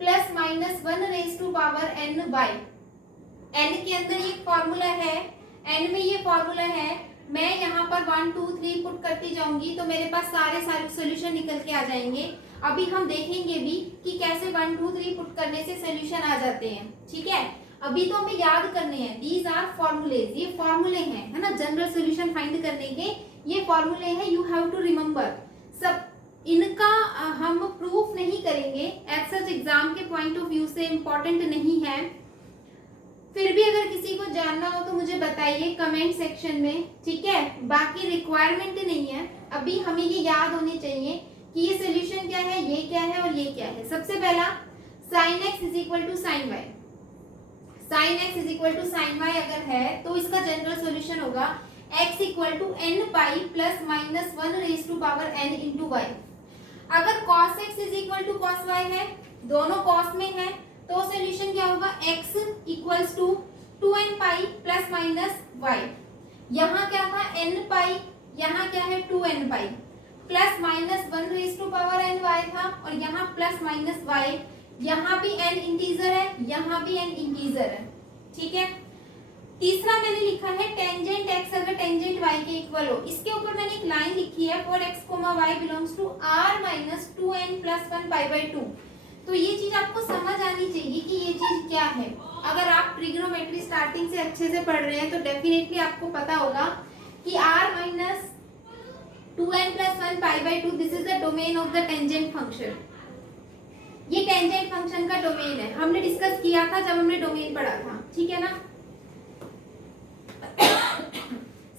plus minus 1 raise to power n by n के अंदर ये फॉर्मूला है, n में ये फॉर्मूला है, मैं यहाँ पर 1 2 3 पुट करती जाऊंगी तो मेरे पास सारे सॉल्यूशन निकल के आ जाएंगे। अभी हम देखेंगे भी कि कैसे 1 2 3 पुट करने से सॉल्यूशन आ जाते हैं, ठीक है। अभी तो हमें याद करने हैं, दीज आर फॉर्मूलेज, ये फॉर्मूले हैं, है ना, जनरल सॉल्यूशन फाइंड करने के ये फॉर्मूले हैं, यू हैव टू रिमेम्बर। सब इनका हम प्रूफ नहीं करेंगे, एज सच एग्जाम के पॉइंट ऑफ व्यू से इम्पोर्टेंट नहीं है, फिर भी अगर किसी को जानना हो तो मुझे बताइए कमेंट सेक्शन में, ठीक है। बाकी रिक्वायरमेंट नहीं है, अभी हमें ये याद होने चाहिए कि ये सोल्यूशन क्या है, ये क्या है और ये क्या है। सबसे पहला sine x is equal to sine y, sine x is equal to sine y अगर है तो इसका जनरल सॉल्यूशन होगा x equal to n pi plus minus 1 raise to power n into y. अगर cos x is equal to cos y है, दोनों cos में है, तो सॉल्यूशन क्या होगा, x equals to 2n pi plus minus y। यहाँ क्या था n पाई, यहाँ क्या है 2n pi plus minus 1 raise to power n y था, और यहाँ प्लस माइनस y, यहाँ भी n इंटीजर है, यहाँ भी n इंटीजर है, ठीक है। तीसरा मैंने लिखा है टेंजेंट x अगर टेंजेंट y के इक्वल हो, इसके ऊपर मैंने एक लाइन लिखी है for x, y belongs to r minus 2n plus 1 pi by 2। तो ये चीज आपको समझ आनी चाहिए कि ये चीज क्या है। अगर आप ट्रिग्नोमेट्री स्टार्टिंग से अच्छे से पढ़ रहे हैं तो डेफिनेटली आपको पता होगा कि r minus 2n plus 1 pi by 2 this is the domain of the tangent function. ये टेंजेंट फंक्शन का डोमेन है, हमने डिस्कस किया था जब हमने डोमेन पढ़ा था, ठीक है ना।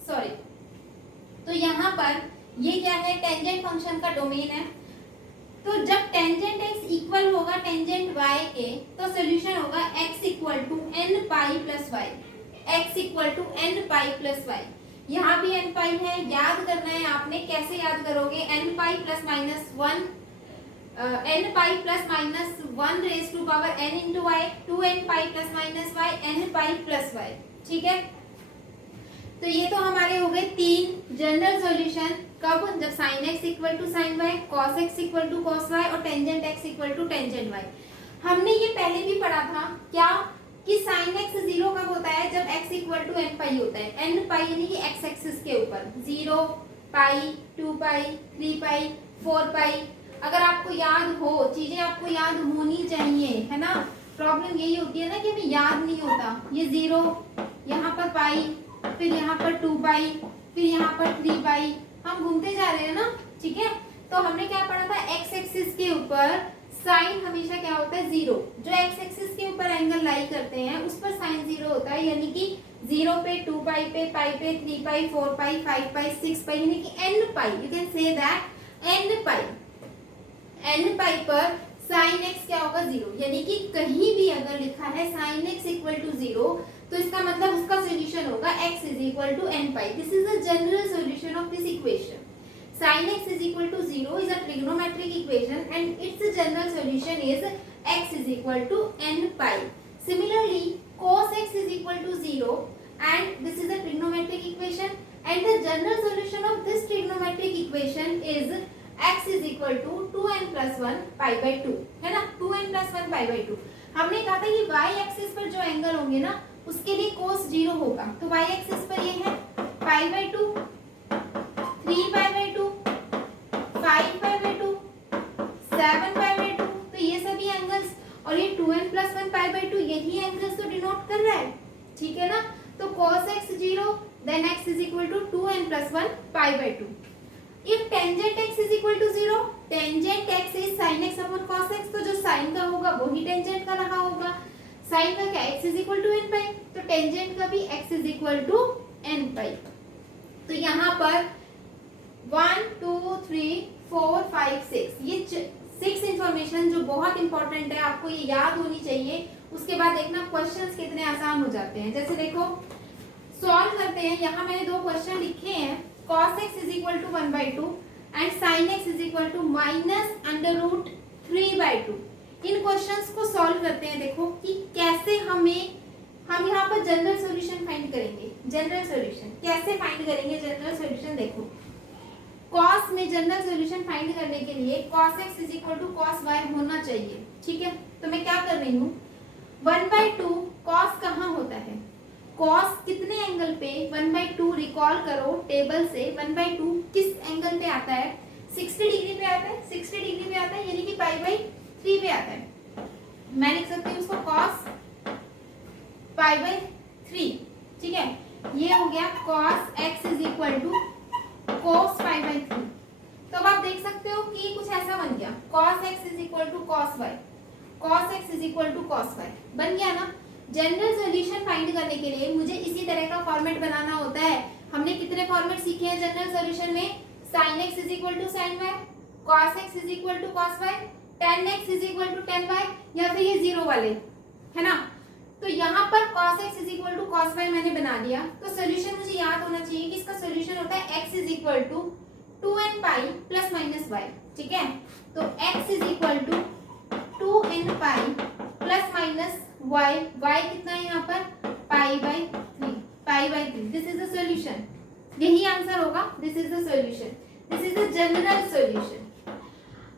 सॉरी, तो यहाँ पर ये क्या है, टेंजेंट फंक्शन का डोमेन है। तो जब टेंजेंट x इक्वल होगा टेंजेंट y के तो सोल्यूशन होगा x equal to n pi plus y, x equal to n pi plus y। यहाँ भी n पाई है, याद करना है आपने। कैसे याद करोगे, n pi plus minus 1 n pi plus minus 1 raise to power n into y, 2n pi plus minus y, n pi plus y, ठीक है। तो ये तो हमारे हो गए 3 जनरल सॉल्यूशन। कब, जब sin x equal to sine y, cos x equal to cos y और tangent x equal to tangent y। हमने ये पहले भी पढ़ा था क्या, कि sin x 0 कब होता है, जब x इक्वल टू n पाई होता है। n पाई यानी कि x एक्सिस के ऊपर, 0 पाई, 2 पाई, 3 पाई, 4 पाई। अगर आपको याद हो, चीजें आपको याद होनी चाहिए, है ना। प्रॉब्लम यही होती है ना कि हमें याद नहीं होता। ये 0, यहाँ पर पाई, फिर यहाँ पर 2 पाई, फिर यहाँ पर 3 पाई, हम घूमते जा रहे हैं ना, ठीक है। तो हमने क्या पढ़ा था, x एक्सिस के ऊपर साइन हमेशा क्या होता है, 0। जो x एक्सिस के ऊपर एंगल लाई करते हैं उस पर साइन 0 होता है, यानी कि 0 पे, 2 पाई पे, 3 पाई, 4 पाई, 5 पाई, 6 पाई, यानी कि n pi. You can say that n pi, n पाई पर साइन x क्या होगा, 0। यानी कि कहीं भी अगर लिखा है साइन x इक्वल टू 0 तो इसका मतलब उसका सॉल्यूशन होगा x is equal to n pi. This is the general solution of this equation. sin x is equal to 0 is a trigonometric equation and its general solution is x is equal to n pi. Similarly, cos x is equal to 0 and this is a trigonometric equation and the general solution of this trigonometric equation is x is equal to 2n plus 1 pi by 2, है ना। 2n plus 1 pi by 2। हमने कहा था कि y axis पर जो angle होंगे ना उसके लिए cos 0 होगा। तो y एक्सिस पर ये है pi by 2, 3 pi by 2, 5 pi by 2, 7 pi by 2। तो ये सभी एंगल्स, और ये 2n plus 1 pi by 2 यही एंगल्स तो डिनोट कर रहा है, ठीक है ना। तो cos x 0 then x is equal to 2n plus 1 pi by 2। If tangent x is equal to 0, tangent x is sin x upon cos x। तो जो sin का होगा वही टेंजेंट का रहा होगा। sin का क्या, x is equal to n pi, तो टेंजेंट का भी x is equal to n pi। तो यहाँ पर 1 2 3 4 5 6 ये 6 इंफॉर्मेशन जो बहुत इंपॉर्टेंट है, आपको ये याद होनी चाहिए। उसके बाद देखना क्वेश्चंस कितने आसान हो जाते हैं। जैसे देखो सॉल्व करते हैं, यहाँ मैंने 2 क्वेश्चन लिखे हैं, cos x is equal to 1 by 2 and sin x is equal to minus under root 3 by 2। In questions को सॉल्व करते हैं। देखो कि कैसे हम यहाँ पर जनरल सॉल्यूशन फाइंड करेंगे। जनरल सॉल्यूशन कैसे फाइंड करेंगे, जनरल सॉल्यूशन देखो cos में जनरल सॉल्यूशन फाइंड करने के लिए cos x is equal to cos y होना चाहिए, ठीक है। तो मैं क्या कर रही हूँ, 1 by 2 cos कहाँ होता है, cos कितने एंगल पे, 1 by 2 रिकॉल करो टेबल से, 1 by 2 किस एंगल पे आता है, 60 डिग्री पे आता है, 60 डिग्री पे आता है, यानी कि पाई बाई 3 पे आता है। मैं लिख सकती हूँ उसको cos पाई बाई 3, ठीक है। ये हो गया cos x is equal to cos pi by 3। तो अब आप देख सकते हो कि कुछ ऐसा बन गया, cos x is equal to cos y, cos x is equal to cos y बन गया ना। जनरल सॉल्यूशन फाइंड करने के लिए मुझे इसी तरह का फॉर्मेट बनाना होता है। हमने कितने फॉर्मेट सीखे हैं जनरल सॉल्यूशन में, sin x is equal to sin y, cos x is equal to cos y, tan x is equal to tan y, या फिर ये 0 वाले, है ना। तो यहाँ पर cos x is equal to cos y मैंने बना दिया। तो सॉल्यूशन मुझे याद होना चाहिए कि इसका सॉल्यूशन होता है x is equal to 2n pi plus minus y, ठीक है। तो x is equal to 2n pi plus minus y, y कितना है यहाँ पर, पाई by 3, pi by 3। This is the solution, यही आंसर होगा। This is the solution, this is the general solution.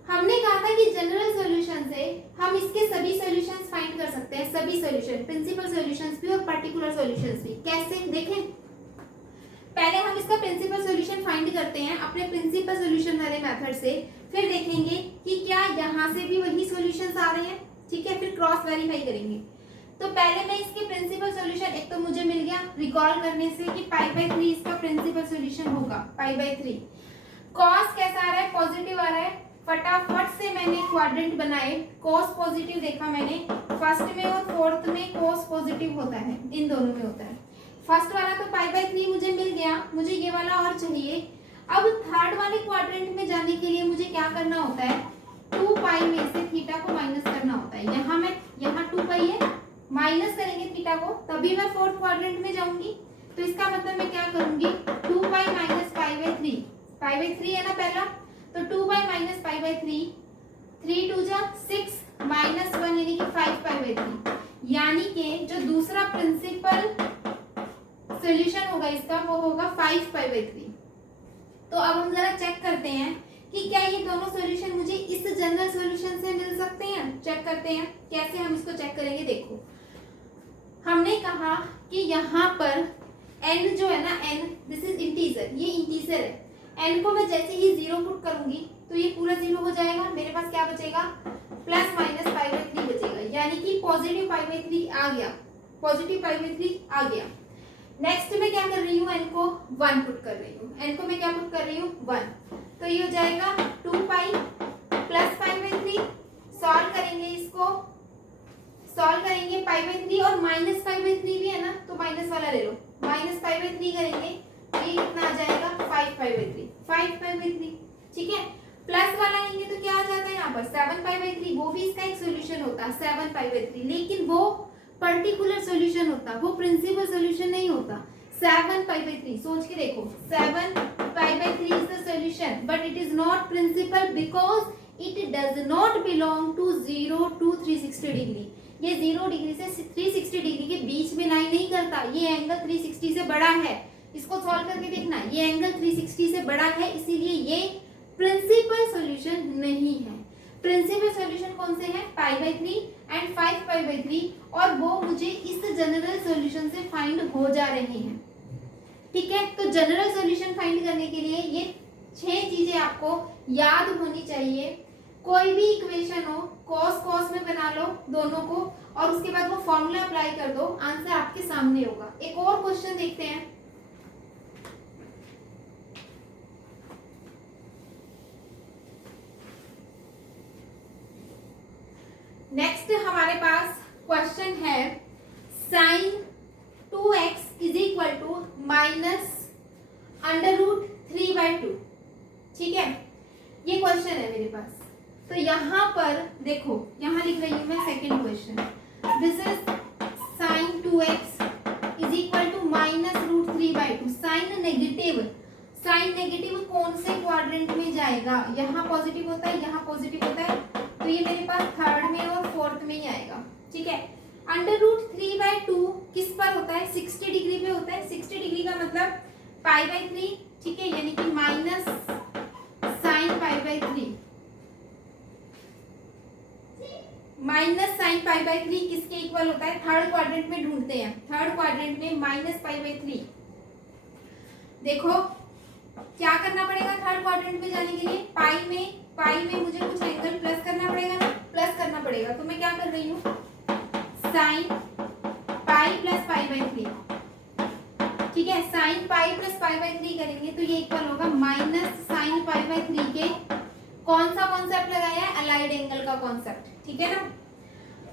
हमने कहा था कि जनरल सॉल्यूशन से हम इसके सभी सॉल्यूशंस फाइंड कर सकते हैं, सभी सॉल्यूशन, प्रिंसिपल सॉल्यूशंस भी और पर्टिकुलर सॉल्यूशंस भी। कैसे देखें, पहले हम इसका प्रिंसिपल सॉल्यूशन फाइंड करते हैं अपने प्रिंसिपल सॉल्यूशन वाले मेथड से, फिर देखेंगे कि क्या यहाँ से भी वही सॉल्यूशंस आ रहे हैं, ठीक है, फिर क्रॉस वेरीफाई करेंगे। तो पहले मैं इसके प्रिंसिपल सॉल्यूशन, एक तो मुझे मिल गया रिकॉल करने से कि π/3 इसका प्रिंसिपल सॉल्यूशन होगा, π/3। कॉस कैसा आ रहा है, पॉजिटिव आ रहा है। फटाफट से मैंने क्वाड्रेंट बनाए, कॉस पॉजिटिव देखा मैंने, फर्स्ट में और फोर्थ में कॉस पॉजिटिव होता है, इन दोनों में होता है। फर्स्ट वाला तो π/3 मुझे मिल गया, मुझे ये वाला और चाहिए। अब थर्ड वाले क्वाड्रेंट में जाने के लिए मुझे क्या करना होता है, 2π में से थीटा को माइनस करना होता है। यहाँ 2π है, माइनस करेंगे थीटा को, तभी मैं फोर्थ क्वाड्रेंट में जाऊंगी। तो इसका मतलब मैं क्या करूंगी, 2π माइनस π/3, π/3 है ना पहला, तो 2π माइनस π/3, 3 2 जा 6 माइनस 1 यानी कि 5π/3, यानी कि जो दूसरा प्रिंसिपल सॉल्यूशन होगा इसका वो होगा 5π/3। तो अब हम जरा चेक करते हैं कि क्या ये दोनों सॉल्यूशन मुझे इस जनरल सॉल्यूशन से मिल सकते हैं। चेक करते हैं कैसे हम इसको चेक करेंगे। देखो, हमने कहा कि यहाँ पर n जो है ना, n दिस इज इंटीजर, ये इंटीजर है। n को मैं जैसे ही 0 पुट करूंगी तो ये पूरा 0 हो जाएगा। मेरे पास क्या बचेगा, प्लस माइनस π/3 बचेगा, यानी कि पॉजिटिव π/3 आ गया, पॉजिटिव π/3 आ गया। नेक्स्ट में क्या कर रही हूँ, n को 1 पुट कर रही हूँ, n को मैं क्या पुट कर रही हूँ, 1। तो ये हो जाएगा 2π प्लस π/3। सॉल्व करेंगे, इसको सॉल्व करेंगे, π/3 और माइनस π/3 भी है ना, तो माइनस वाला ले लो, माइनस π/3 करेंगे तो ये कितना आ जाएगा, 5π/3, ठीक है। प्लस वाला लेंगे तो क्या आ जाता है यहाँ पर 7π/3, वो भी इसका एक सोल्यूशन होता है 7π/3, लेकिन वो पर्टिकुलर सॉल्यूशन होता, वो प्रिंसिपल सॉल्यूशन नहीं होता। 7π/3 सोच के देखो, 7π/3 is the solution but it is not principal because it does not belong to 0 to 360 degree. ये 0 डिग्री से 360 डिग्री के बीच में लाई नहीं करता, ये एंगल 360 से बड़ा है। इसको सॉल्व करके देखना, ये एंगल 360 से बड़ा है, इसीलिए ये प्रिंसिपल सॉल्यूशन नहीं है। प्रिंसिपल सॉल्यूशन कौन से हैं, π/3 एंड 5π/3, और वो मुझे इस जनरल सॉल्यूशन से फाइंड हो जा रहे हैं, ठीक है। तो जनरल सॉल्यूशन फाइंड करने के लिए ये 6 चीजें आपको याद होनी चाहिए। कोई भी इक्वेशन हो, कॉस में बना लो दोनों को, और उसके बाद वो फॉर्मूला अप्लाई कर दो, आंसर आपके सामने होगा। एक और क्वेश्चन देखते हैं। नेक्स्ट हमारे पास क्वेश्चन है sin 2x is equal to minus √3/2, ठीक है। ये क्वेश्चन है मेरे पास। तो यहाँ पर देखो, यहाँ लिख रही हूँ मैं second question, this is sin 2x is equal to minus √3/2। Sine negative कौन से क्वाड्रेंट में जाएगा, यहाँ पॉजिटिव होता है, यहाँ पॉजिटिव होता है, तो ये मेरे पास थर्ड में और फोर्थ में ही आएगा, ठीक है। √3/2 किस पर होता है, 60 डिग्री पे होता है। 60 डिग्री का मतलब π/3, ठीक है, यानी कि माइनस साइन π/3, माइनस साइन π/3 किसके इक्वल होता है, थर्ड क्वाड्रेंट में ढूंढते हैं। थर्ड क्वाड्रेंट में माइनस π/3, देखो क्या करना पड़ेगा थर्ड क्वाड्रेंट में जाने के लिए, पाई में मुझे कुछ एंगल प्लस करना पड़ेगा ना, प्लस करना पड़ेगा। तो मैं क्या कर रही हूँ, साइन पाई प्लस π/3, ठीक है। साइन पाई प्लस π/3 करेंगे तो ये इक्वल होगा माइनस साइन π/3 के कौन सा कॉन्सेप्ट लगाया है, अलाइड एंगल का कॉन्सेप्ट, ठीक है ना।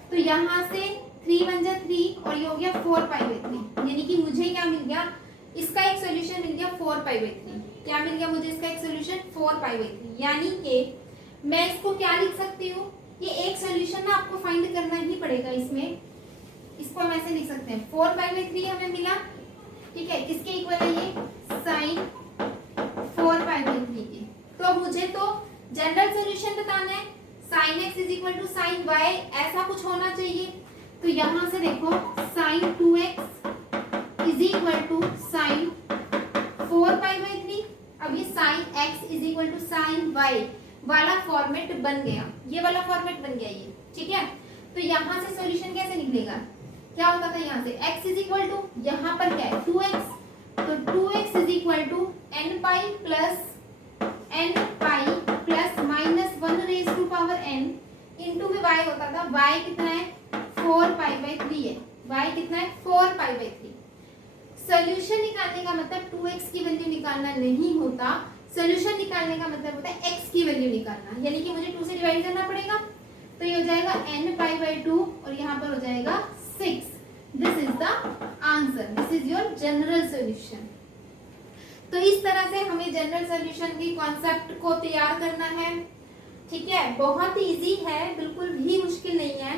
तो यहाँ से 3 1 जा 3 और ये हो गया 4π/3, यानी कि मुझे क्या मिल गया, इसका एक सॉल्यूशन मिल गया 4π/3। क्या मिल गया मुझे, इसका एक सॉल्यूशन 4π/3, यानी कि मैं इसको क्या लिख सकती हूँ, ये एक सॉल्यूशन ना आपको फाइंड करना ही पड़ेगा इसमें। इसको हम ऐसे लिख सकते हैं, 4π/3 हमें मिला, ठीक है, किसके इक्वल है ये, साइन 4π/3 के। तो अब मुझे तो जनरल सॉल्यूशन बताना है, sine x is equal to sine y, ऐसा कुछ होना चाहिए। तो यहाँ से देखो, sine 2x is equal to sine 4π/3। अब ये sine x is equal to sine y, वाला फॉर्मेट बन गया, ये वाला फॉर्मेट बन गया ये, ठीक है। तो यहाँ से सॉल्यूशन कैसे निकलेगा, क्या होता था यहाँ से x इज इक्वल टू, यहाँ पर क्या है 2x, तो 2x is equal to n pi plus minus 1 raise to power n into में y होता था, y कितना है 4π/3 है, y कितना है 4π/3। सोल्यूशन निकालने का मतलब 2x की वैल्यू निकालना नहीं होता, सोल्यूशन निकालने का मतलब होता है x की वैल्यू निकालना, यानी कि मुझे 2 से डिवाइड करना पड़ेगा, तो ये हो जाएगा n π/2 और यहाँ पर हो जाएगा 6। This is the answer, this is your general solution. तो इस तरह से हमें जनरल सोल्यूशन की कॉन्सेप्ट को तैयार करना है, ठीक है। बहुत इजी है, बिल्कुल भी मुश्किल नहीं है।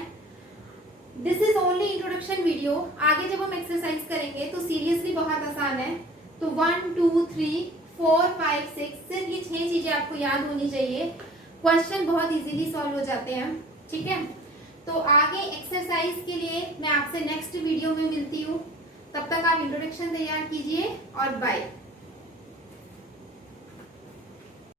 This is only introduction video, आगे जब हम एक्सरसाइज करेंगे तो सीरियसली बहुत आसान है। तो 1 2 3 4 5 6 सिर्फ ये 6 चीजें आपको याद होनी चाहिए, क्वेश्चन बहुत इजीली सॉल्व हो जाते हैं, ठीक है। तो आगे एक्सरसाइज के लिए मैं आपसे नेक्स्ट वीडियो में मिलती हूँ, तब तक आप इंट्रोडक्शन तैयार कीजिए और बाय।